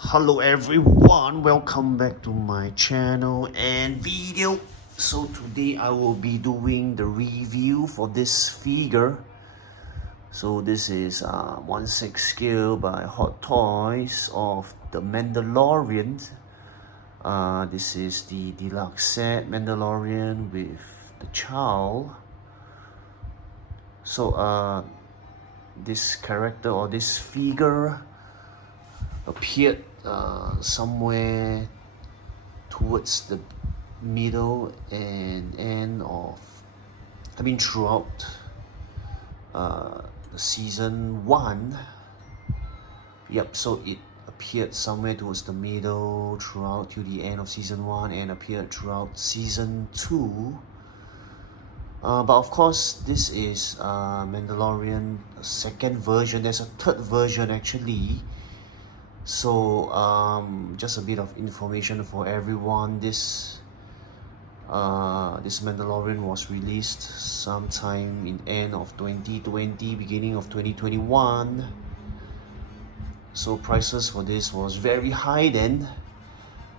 Hello everyone, welcome back to my channel and video. So today I will be doing the review for this figure. So this is 1/6 scale by Hot Toys of the Mandalorian. This is the deluxe set Mandalorian with the child. So this character or this figure appeared somewhere towards the middle and end of, throughout the season 1. Yep, so it appeared somewhere towards the middle throughout to the end of season 1 and appeared throughout season 2. But of course, this is Mandalorian second version. There's a third version actually. So just a bit of information for everyone. This Mandalorian was released sometime in end of 2020, beginning of 2021. So prices for this was very high then,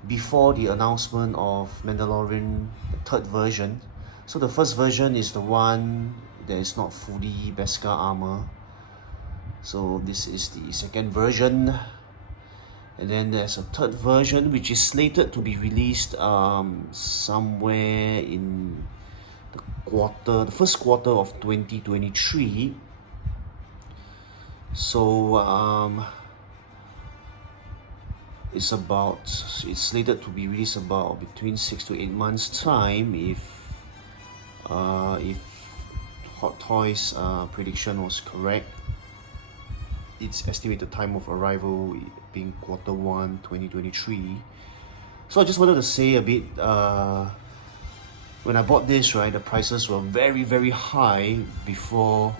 before the announcement of Mandalorian third version. So the first version is the one that is not fully Beskar armor. So this is the second version. And then there's a third version which is slated to be released somewhere in the first quarter of 2023. So it's slated to be released about between 6 to 8 months time if Hot Toys prediction was correct. Its estimated time of arrival being quarter 1 2023. So I just wanted to say a bit, when I bought this, right, the prices were very high before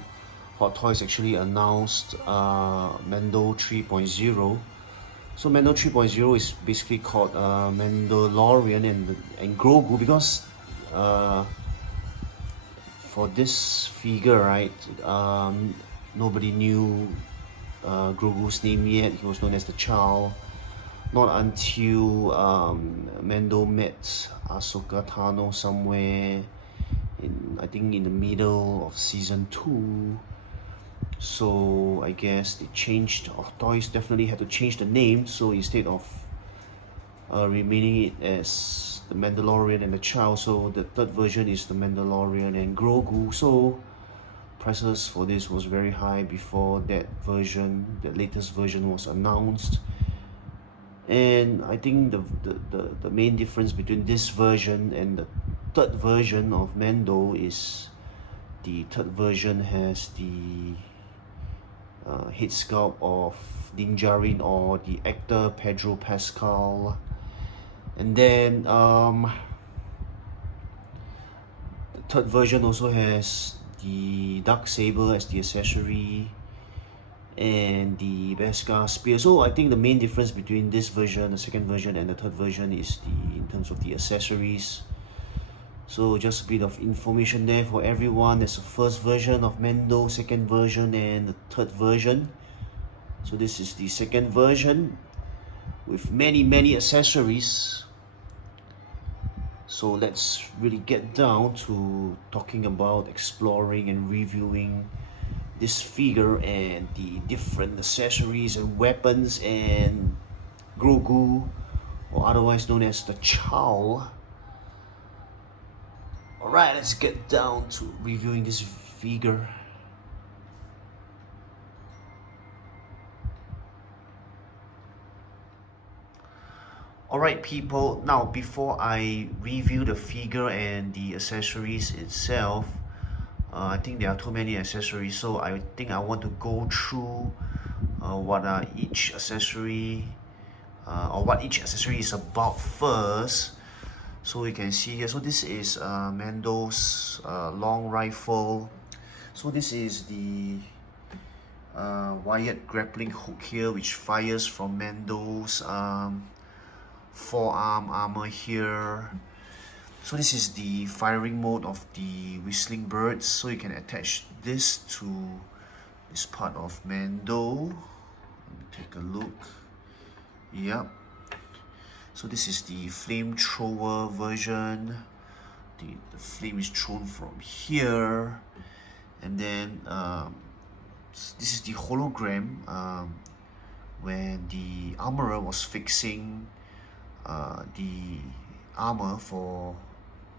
Hot Toys actually announced Mando 3.0. So Mando 3.0 is basically called Mandalorian and Grogu, because for this figure, right, nobody knew Grogu's name yet. He was known as the child. Not until Mando met Ahsoka Tano somewhere in the middle of season 2. So I guess they changed. Toys definitely had to change the name. So instead of remaining it as the Mandalorian and the child, so the third version is the Mandalorian and Grogu. So prices for this was very high before that latest version was announced. And I think the main difference between this version and the third version of Mando is the third version has the head sculpt of Din Djarin, or the actor Pedro Pascal. And then the third version also has the dark saber as the accessory and the Beskar spear. So I think the main difference between this version, the second version, and the third version is in terms of the accessories. So just a bit of information there for everyone. There's a first version of Mando, second version, and the third version. So this is the second version with many accessories. So let's really get down to talking about, exploring and reviewing this figure and the different accessories and weapons and Grogu, or otherwise known as the Chow. Alright, let's get down to reviewing this figure. Alright people, now before I review the figure and the accessories itself, I think there are too many accessories, so I think I want to go through what each accessory is about first. So you can see here, so this is Mando's long rifle. So this is the wired grappling hook here, which fires from Mando's forearm armor here. So this is the firing mode of the whistling birds. So you can attach this to this part of Mando. Let me take a look. Yep. So this is the flamethrower version. The flame is thrown from here, and then this is the hologram when the armorer was fixing the armor for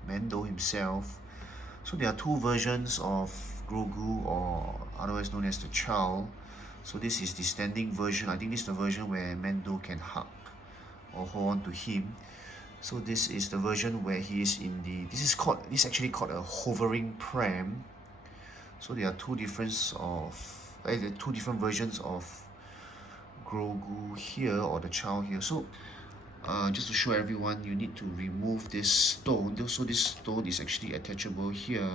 Mando himself. So there are two versions of Grogu, or otherwise known as the Chow. So this is the standing version. I think this is the version where Mando can hug or hold on to him. So this is the version where he is in the, this is actually called a hovering pram. So there are two different versions of Grogu here, or the Chow here. So just to show everyone, you need to remove this stone. So this stone is actually attachable here.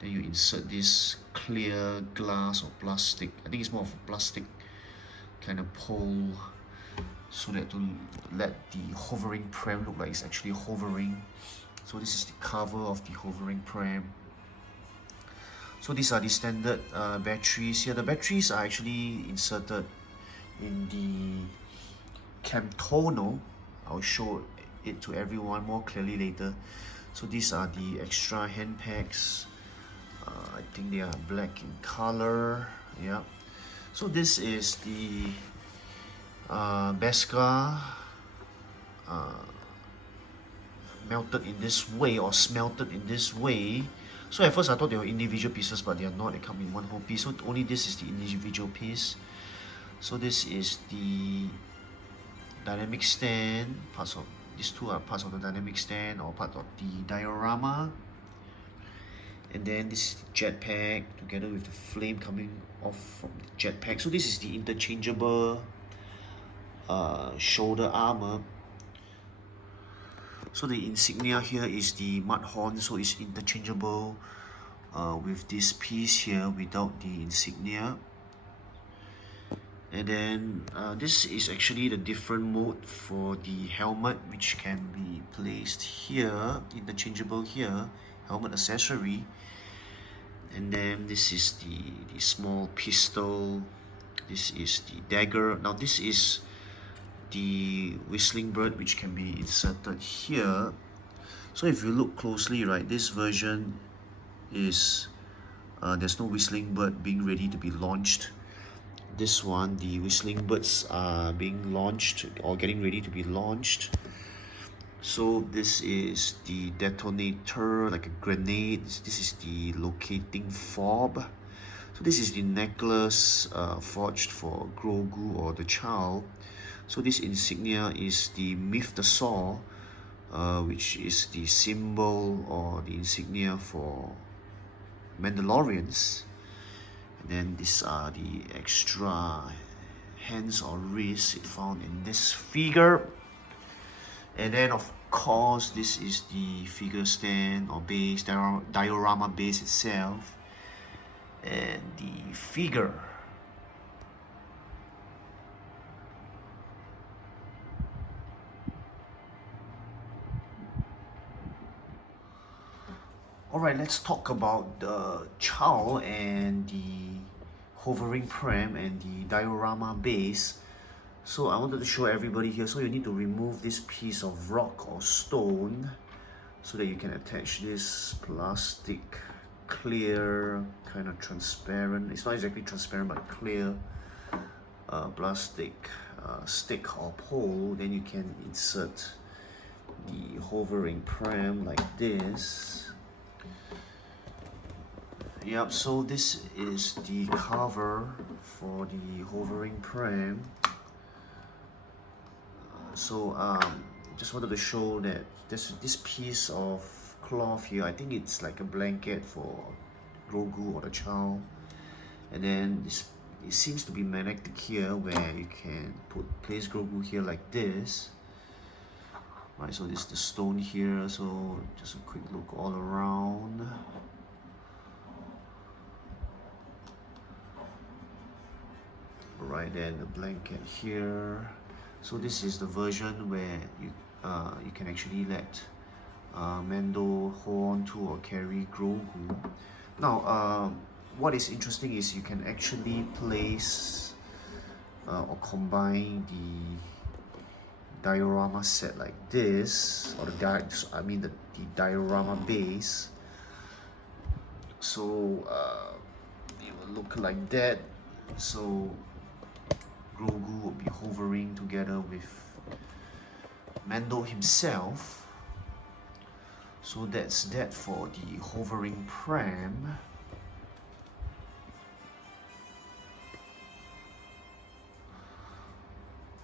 Then you insert this clear glass or plastic. I think it's more of a plastic kind of pole, so that to let the hovering pram look like it's actually hovering. So this is the cover of the hovering pram. So these are the standard batteries here. The batteries are actually inserted in the Camtono. I'll show it to everyone more clearly later. So these are the extra hand packs. I think they are black in color. Yeah. So this is the Beskar melted in this way, or smelted in this way. So at first I thought they were individual pieces, but they are not. They come in one whole piece. So only this is the individual piece. So this is the dynamic stand. Parts of these two are parts of the dynamic stand, or part of the diorama. And then this is the jetpack together with the flame coming off from the jetpack. So this is the interchangeable shoulder armor. So the insignia here is the mud horn, so it's interchangeable with this piece here without the insignia. And then this is actually the different mode for the helmet, which can be placed here, interchangeable here, helmet accessory. And then this is the small pistol. This is the dagger. Now this is the whistling bird, which can be inserted here. So if you look closely, right, this version is there's no whistling bird being ready to be launched. This one, the whistling birds are being launched or getting ready to be launched. So this is the detonator, like a grenade. This is the locating fob. So this is the necklace forged for Grogu or the Chow. So this insignia is the Myth-the-Saw, which is the symbol or the insignia for Mandalorians. And then these are the extra hands or wrists found in this figure. And then of course this is the figure stand or base, diorama base itself, and the figure. Alright, let's talk about the Chow and the hovering pram and the diorama base. So I wanted to show everybody here. So you need to remove this piece of rock or stone so that you can attach this plastic, clear, kind of transparent, it's not exactly transparent but clear plastic stick or pole. Then you can insert the hovering pram like this. Yep, so this is the cover for the hovering pram. So just wanted to show that this piece of cloth here, I think it's like a blanket for Grogu or the Chow. And then it seems to be magnetic here, where you can place Grogu here like this. Right, so this is the stone here. So just a quick look all around. Right, then the blanket here. So this is the version where you can actually let Mando hold on to or carry Grogu. Now, what is interesting is you can actually place or combine diorama set like this, or the diorama base. So it will look like that. So Grogu will be hovering together with Mando himself. So that's that for the hovering pram.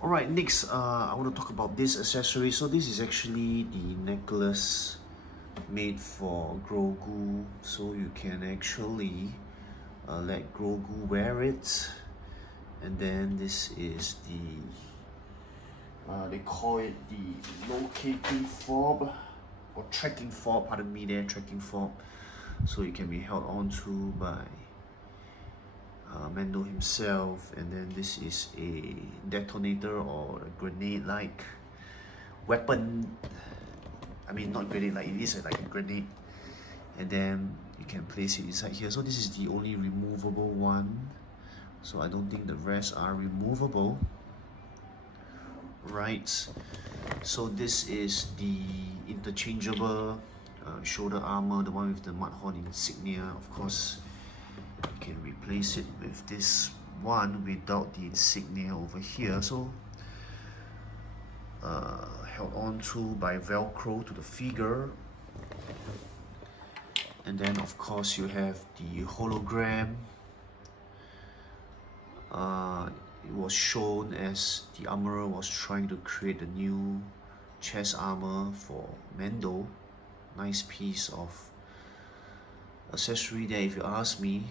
Alright, next I want to talk about this accessory. So this is actually the necklace made for Grogu. So you can actually let Grogu wear it. And then this is the, they call it the locating fob, or tracking fob, pardon me there, tracking fob. So it can be held onto by Mando himself, and then this is a detonator or a grenade-like weapon. I mean, not grenade-like, it is like a grenade. And then you can place it inside here. So this is the only removable one. So I don't think the rest are removable. Right. So this is the interchangeable shoulder armor, the one with the Mudhorn insignia. Of course, you can replace it with this one without the insignia over here. So held onto by Velcro to the figure. And then of course you have the hologram. It was shown as the armorer was trying to create a new chest armor for Mando. Nice piece of accessory there, if you ask me.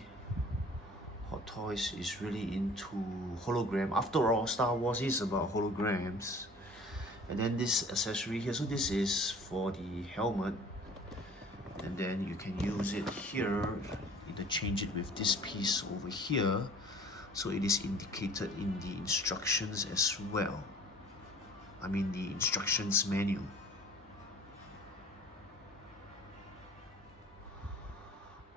Hot Toys is really into hologram. After all, Star Wars is about holograms. And then this accessory here, so this is for the helmet. And then you can use it here, interchange it with this piece over here. So it is indicated in the instructions as well. I mean the instructions menu.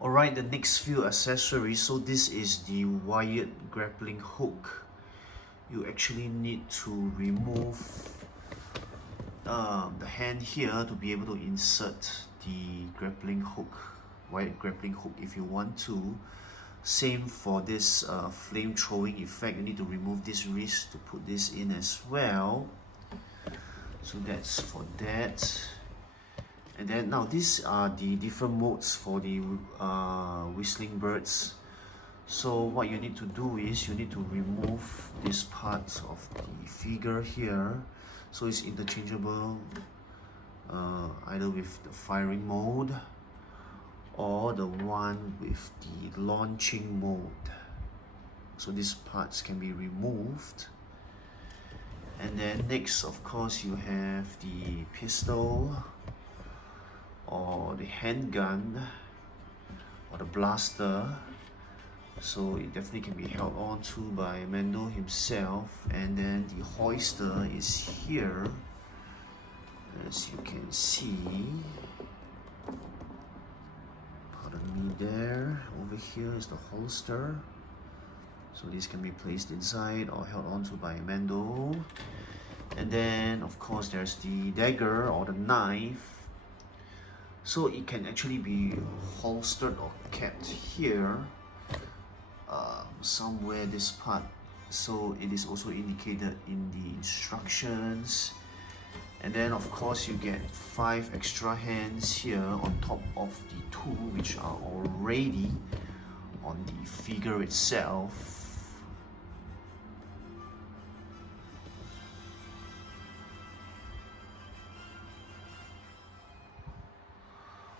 Alright, the next few accessories. So this is the wired grappling hook. You actually need to remove the hand here to be able to insert the grappling hook, wired grappling hook if you want to. Same for this flame throwing effect. You need to remove this wrist to put this in as well. So that's for that. And then now these are the different modes for the whistling birds. So what you need to do is you need to remove this part of the figure here. So it's interchangeable either with the firing mode or the one with the launching mode. So these parts can be removed. And then next, of course, you have the pistol or the handgun or the blaster. So it definitely can be held onto by Mando himself. And then the hoister is here, as you can see. There, over here is the holster. So this can be placed inside or held onto by Mando. And then of course there's the dagger or the knife. So it can actually be holstered or kept here, somewhere this part. So it is also indicated in the instructions. And then of course you get 5 extra hands here on top of the 2 which are already on the figure itself.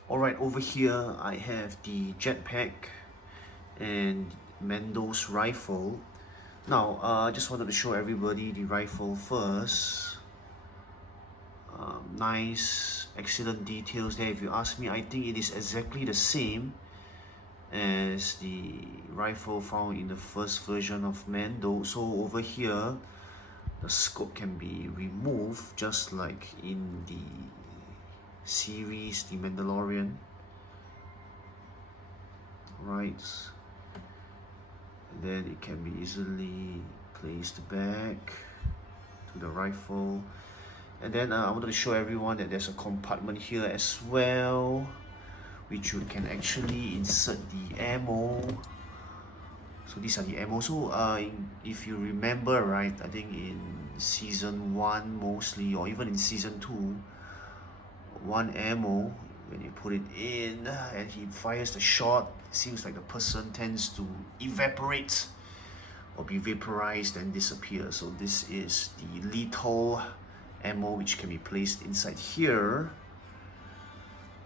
Alright, over here I have the jetpack and Mando's rifle. Now I just wanted to show everybody the rifle first. Nice, excellent details there. If you ask me, I think it is exactly the same as the rifle found in the first version of Mando. So over here, the scope can be removed just like in the series, the Mandalorian. Right. And then it can be easily placed back to the rifle. And then I wanted to show everyone that there's a compartment here as well, which you can actually insert the ammo. So these are the ammo. So if you remember, right, I think in season 1 mostly, or even in season 2, one ammo, when you put it in and he fires the shot, it seems like the person tends to evaporate or be vaporized and disappear. So this is the lethal ammo which can be placed inside here.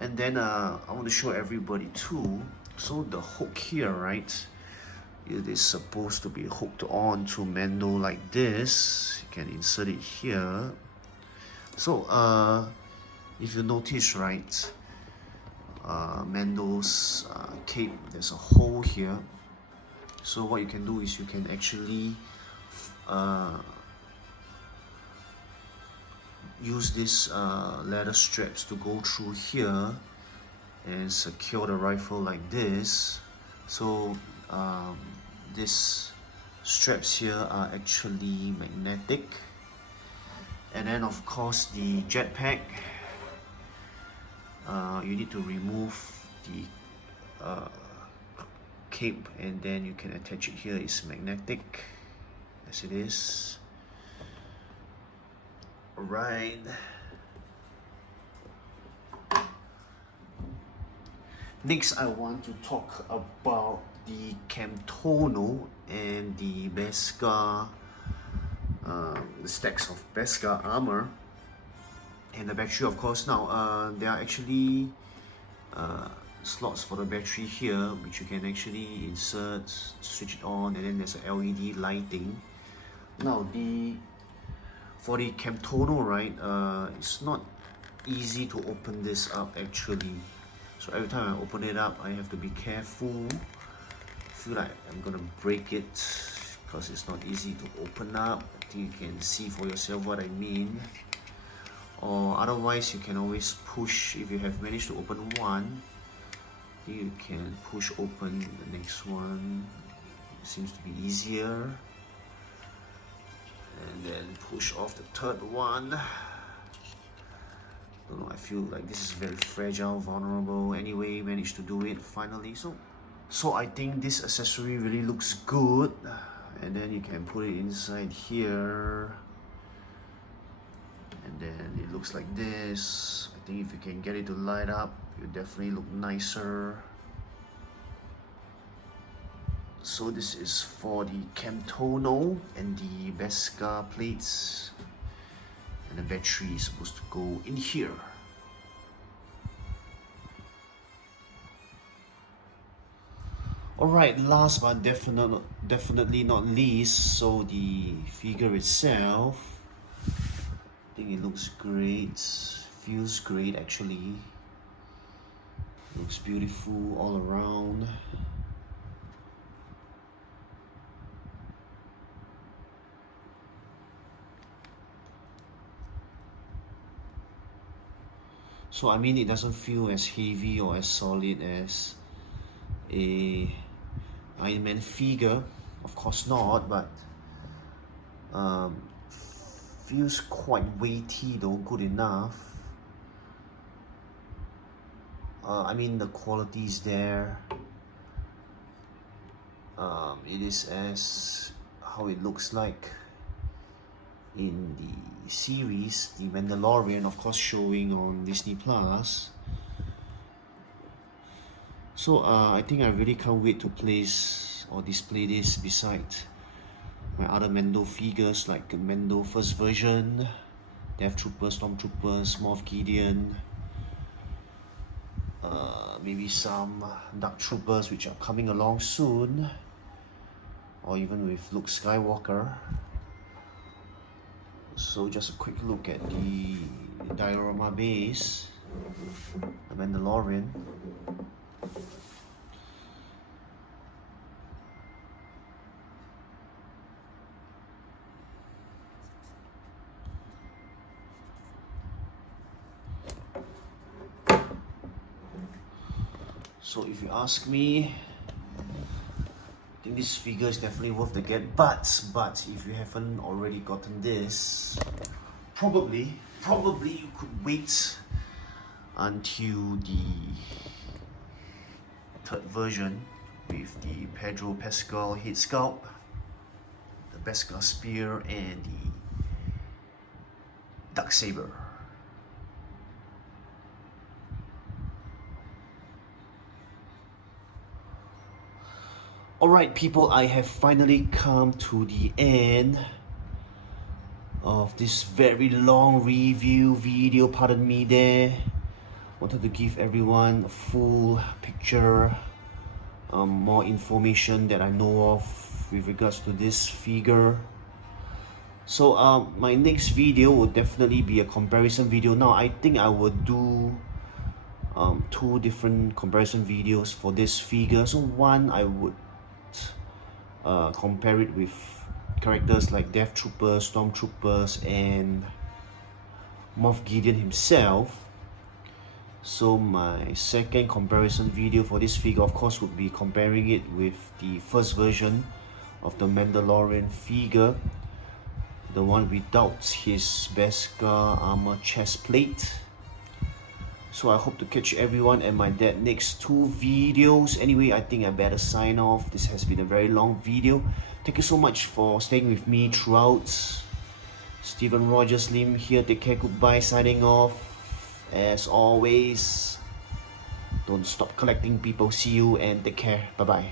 And then I want to show everybody too. So the hook here, right, it is supposed to be hooked on to Mando like this. You can insert it here. So if you notice, right, Mando's cape, there's a hole here. So what you can do is you can actually use these leather straps to go through here and secure the rifle like this. So these straps here are actually magnetic. And then of course the jetpack, you need to remove the cape and then you can attach it here. It's magnetic as it is. Alright. Next, I want to talk about the Camtono and the Beskar, the stacks of Beskar armor and the battery, of course. Now, there are actually slots for the battery here, which you can actually insert, switch it on, and then there's a LED lighting. Now, for the Camtono, right, it's not easy to open this up actually. So every time I open it up, I have to be careful. I feel like I'm gonna break it because it's not easy to open up. I think you can see for yourself what I mean. Or otherwise, you can always push. If you have managed to open one, you can push open the next one. It seems to be easier. And then push off the third one. I don't know, I feel like this is very fragile, vulnerable. Anyway, managed to do it finally. So I think this accessory really looks good. And then you can put it inside here. And then it looks like this. I think if you can get it to light up, it definitely look nicer. So this is for the Camtono and the Beskar plates. And the battery is supposed to go in here. Alright, last but definitely not least, so the figure itself. I think it looks great, feels great actually. Looks beautiful all around. So I mean, it doesn't feel as heavy or as solid as a Iron Man figure, of course not, but feels quite weighty though, good enough. I mean, the quality is there. It is as how it looks like in the series, the Mandalorian, of course, showing on Disney Plus. So I think I really can't wait to place or display this beside my other Mando figures like Mando first version, Death Troopers, Stormtroopers, Moff Gideon, maybe some Dark Troopers which are coming along soon, or even with Luke Skywalker. So just a quick look at the diorama base, the Mandalorian. So if you ask me, I think this figure is definitely worth the get, but if you haven't already gotten this, probably probably you could wait until the third version with the Pedro Pascal head sculpt, the Beskar spear, and the dark saber. Alright people, I have finally come to the end of this very long review video, pardon me there. Wanted to give everyone a full picture, more information that I know of with regards to this figure. So my next video will definitely be a comparison video. Now I think I will do two different comparison videos for this figure. So one, I would compare it with characters like Death Troopers, Stormtroopers, and Moff Gideon himself. So my second comparison video for this figure, of course, would be comparing it with the first version of the Mandalorian figure, the one without his Beskar armor chest plate. So I hope to catch everyone at my next two videos. Anyway, I think I better sign off. This has been a very long video. Thank you so much for staying with me throughout. Steven Rogers Lim here. Take care, goodbye, signing off. As always, don't stop collecting people. See you and take care. Bye bye.